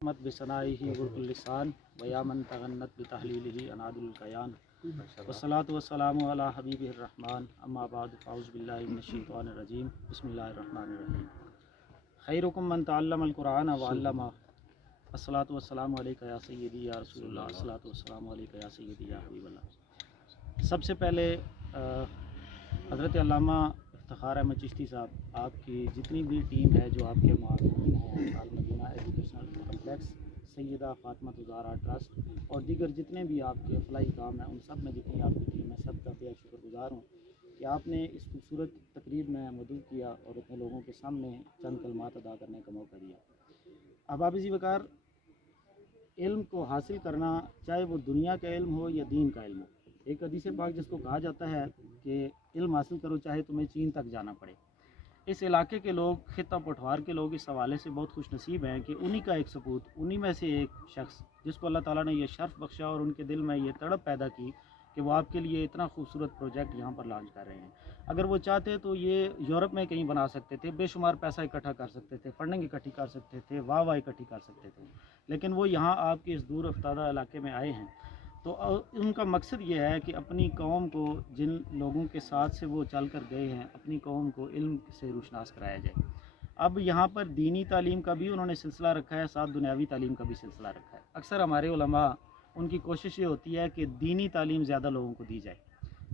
मत बिसनाइही वुर्कुल लिसान वयामन तगन्नत बितहलीलिही अनादुल कयान वस्सलातु वस्सलामु अला हबीबिर रहमान अम्मा बाद फ़ाउज़ु बिल्लाहि मिनश शैतानिर रजीम बिस्मिल्लाहिर रहमानिर रहीम खैरुकुम मन तअल्लमल कुरान व अल्लमा अस्सलातु वस्सलामु अलैका या सय्यदी या रसूलल्लाह अस्सलातु वस्सलामु अलैका या सय्यदी या हबीबल्लाह। सबसे पहले हज़रत अल्लामा इफ्तिखार अहमद चिश्ती साहब, आपकी जितनी भी टीम है जो आपके मामून हैं Al Madina educational complex, Syeda Fatima Zahra trust और दीगर जितने भी आपके फलाही काम हैं, उन सब में जितनी आपकी टीम है, सब का बेहद शुक्रगुज़ार हूँ कि आपने इस खूबसूरत तकरीब में मदद किया और इतने लोगों के सामने चंद कलमात अदा करने का मौका दिया। अब आप इसी वकार इल्म को हासिल करना, चाहे वो दुनिया का इल्म हो या दीन का इल्म हो, एक हदीस पाक जिसको कहा जाता है कि इल्म हासिल करो चाहे तुम्हें चीन तक जाना पड़े। इस इलाके के लोग, खित्ता पठवार के लोग इस हवाले से बहुत खुश नसीब हैं कि उन्हीं का एक सपूत, उन्हीं में से एक शख्स जिसको अल्लाह ताला ने यह शर्फ बख्शा और उनके दिल में ये तड़प पैदा की कि वो आपके लिए इतना खूबसूरत प्रोजेक्ट यहाँ पर लॉन्च कर रहे हैं। अगर वो चाहते तो ये यूरोप में कहीं बना सकते थे, बेशुमार पैसा इकट्ठा कर सकते थे, फंडिंग इकट्ठी कर सकते थे, वाह इकट्ठी कर सकते थे, लेकिन वो यहाँ आपके इस दूर अफ्तादा इलाके में आए हैं। तो उनका मकसद ये है कि अपनी कौम को, जिन लोगों के साथ से वो चल कर गए हैं, अपनी कौम को इल्म से रोशनास कराया जाए। अब यहाँ पर दीनी तालीम का भी उन्होंने सिलसिला रखा है, साथ दुनियावी तालीम का भी सिलसिला रखा है। अक्सर हमारे उलमा, उनकी कोशिश ये होती है कि दीनी तालीम ज़्यादा लोगों को दी जाए,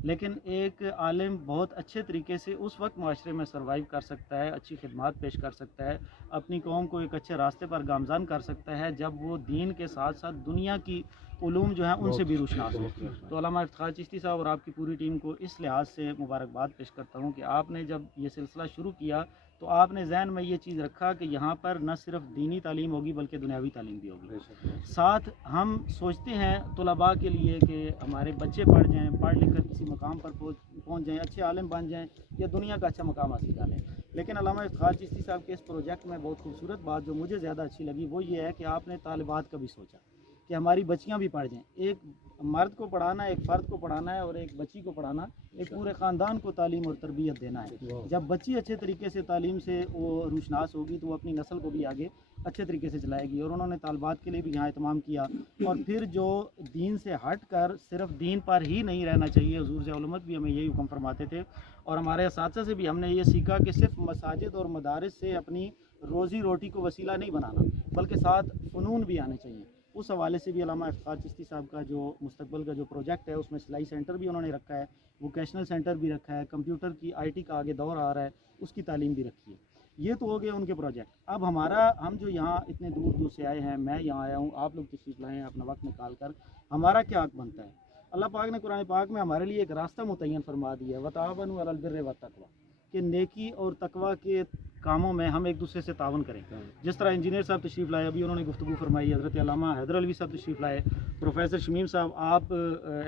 लेकिन एक आलिम बहुत अच्छे तरीके से उस वक्त माशरे में सर्वाइव कर सकता है, अच्छी खिदमत पेश कर सकता है, अपनी कौम को एक अच्छे रास्ते पर गामज़ान कर सकता है, जब वो दीन के साथ साथ दुनिया की उलूम जो हैं उनसे भी रोशनास हो। तो अल्लामा इफ्तिखार चिश्ती साहब और आपकी पूरी टीम को इस लिहाज से मुबारकबाद पेश करता हूँ कि आपने जब ये सिलसिला शुरू किया तो आपने जहन में ये चीज़ रखा कि यहाँ पर न सिर्फ दीनी तालीम होगी बल्कि दुनियावी तालीम भी होगी। साथ हम सोचते हैं तलबा के लिए कि हमारे बच्चे पढ़ जाएँ, पढ़ लिख कर किसी मकाम पर पहुँच जाएँ, अच्छे आलिम बन जाएँ या दुनिया का अच्छा मकाम हासिल कर लें। लेकिन अल्लामा इफ्तिखार चिश्ती साहब के इस प्रोजेक्ट में बहुत खूबसूरत बात जो मुझे ज़्यादा अच्छी लगी वो ये है कि आपने तालिबात का भी सोचा कि हमारी बच्चियां भी पढ़ जाएं। एक मर्द को पढ़ाना है, एक फ़र्द को पढ़ाना है और एक बच्ची को पढ़ाना, एक पूरे ख़ानदान को तालीम और तरबियत देना है। जब बच्ची अच्छे तरीके से तालीम से वो रोशनास होगी तो वो अपनी नस्ल को भी आगे अच्छे तरीके से चलाएगी। और उन्होंने तालबात के लिए भी यहाँ एहतमाम किया। और फिर जो दीन से हट कर सिर्फ दीन पर ही नहीं रहना चाहिए, हुज़ूर ज़िया-उल-उम्मत भी हमें यही हुक्म फरमाते थे और हमारे असातिज़ा से भी हमने ये सीखा कि सिर्फ मसाजिद और मदारिस से अपनी रोज़ी रोटी को वसीला नहीं बनाना, बल्कि साथ फ़नून भी आने चाहिए। उस हवाले से भी अल्लामा इफ्तिखार चिश्ती साहब का जो मुस्तकबिल का जो प्रोजेक्ट है उसमें सिलाई सेंटर भी उन्होंने रखा है, वोकेशनल सेंटर भी रखा है, कंप्यूटर की IT का आगे दौर आ रहा है, उसकी तालीम भी रखी है। ये तो हो गए उनके प्रोजेक्ट। अब हम जो यहाँ इतने दूर दूर से आए हैं, मैं यहाँ आया हूँ, आप लोग तशरीफ़ लाए हैं अपना वक्त निकाल कर, हमारा क्या हक़ बनता है? अल्लाह पाक ने कुरान पाक में हमारे लिए एक रास्ता मुतय्यन फरमा दिया है, वतावनु अलल बिर्रि वत्तक़वा, कि नेकी और तकवा के कामों में हम एक दूसरे से तावन करें। जिस तरह इंजीनियर साहब तशरीफ़ लाए, अभी उन्होंने गुफ्तगू फरमाई, हज़रत अल्लामा हैदर अलवी साहब तशरीफ़ लाए, प्रोफेसर शमीम साहब आप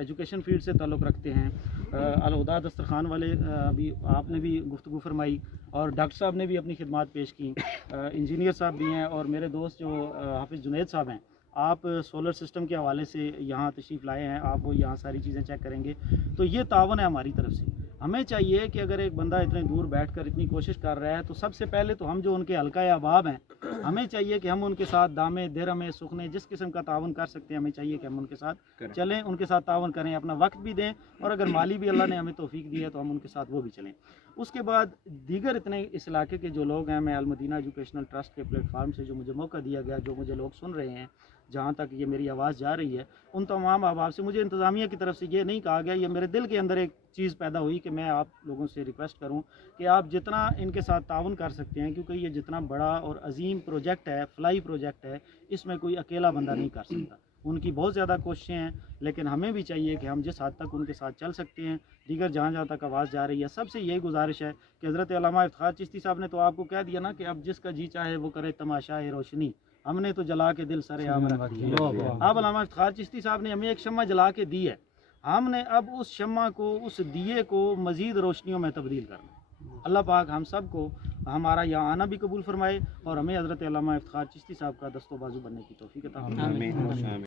एजुकेशन फील्ड से ताल्लुक़ रखते हैं, अल-हुदा दस्तरखान वाले अभी आपने भी गुफ्तगू फरमाई और डॉक्टर साहब ने भी अपनी खिदमत पेश की, इंजीनियर साहब भी हैं और मेरे दोस्त जो हाफिज़ जुनैद साहब हैं, आप सोलर सिस्टम के हवाले से यहाँ तशरीफ़ लाए हैं, आप वो यहाँ सारी चीज़ें चेक करेंगे। तो ये तावन है हमारी तरफ से। हमें चाहिए कि अगर एक बंदा इतने दूर बैठकर इतनी कोशिश कर रहा है तो सबसे पहले तो हम जो उनके हल्का या अहबाब हैं, हमें चाहिए कि हम उनके साथ दामे दिरहमे सुखने जिस किस्म का तावन कर सकते हैं, हमें चाहिए कि हम उनके साथ चलें, उनके साथ तावन करें, अपना वक्त भी दें और अगर माली भी अल्लाह ने हमें तौफीक दी है तो हम उनके साथ वो भी चलें। उसके बाद दीगर इतने इस इलाके के जो लोग हैं, मैं अल मदीना एजुकेशनल ट्रस्ट के प्लेटफार्म से जो मुझे मौका दिया गया, जो मुझे लोग सुन रहे हैं, जहाँ तक ये मेरी आवाज़ जा रही है, उन तमाम अहबाब से मुझे इंतज़ामिया की तरफ से ये नहीं कहा गया, ये मेरे दिल के अंदर एक चीज़ पैदा हुई कि मैं आप लोगों से रिक्वेस्ट करूं कि आप जितना इनके साथ ताउन कर सकते हैं, क्योंकि ये जितना बड़ा और अजीम प्रोजेक्ट है, फ्लाई प्रोजेक्ट है, इसमें कोई अकेला बंदा नहीं कर सकता। उनकी बहुत ज़्यादा कोशिशें हैं, लेकिन हमें भी चाहिए कि हम जिस हद तक उनके साथ चल सकते हैं, दीगर जहाँ जहाँ तक आवाज़ जा रही है, सबसे यही गुजारिश है कि हज़रत अल्लामा इफ्तिखार चिश्ती साहब ने तो आपको कह दिया ना कि अब जिसका जी चाहे वो करे तमाशाए रोशनी, हमने तो जला के दिल सरे आम रख दिया। अब अल्लामा इफ्तिखार चिश्ती साहब ने हमें एक शम्मा जला के दी है, हमने अब उस शम्मा को, उस दिए को मज़ीद रोशनियों में तब्दील करना। अल्लाह पाक हम सब को हमारा यहाँ आना भी कबूल फरमाए और हमें हज़रत अल्लामा इफ्तिखार चिश्ती साहब का दस्तो बाजू बनने की तौफीक अता फरमाए।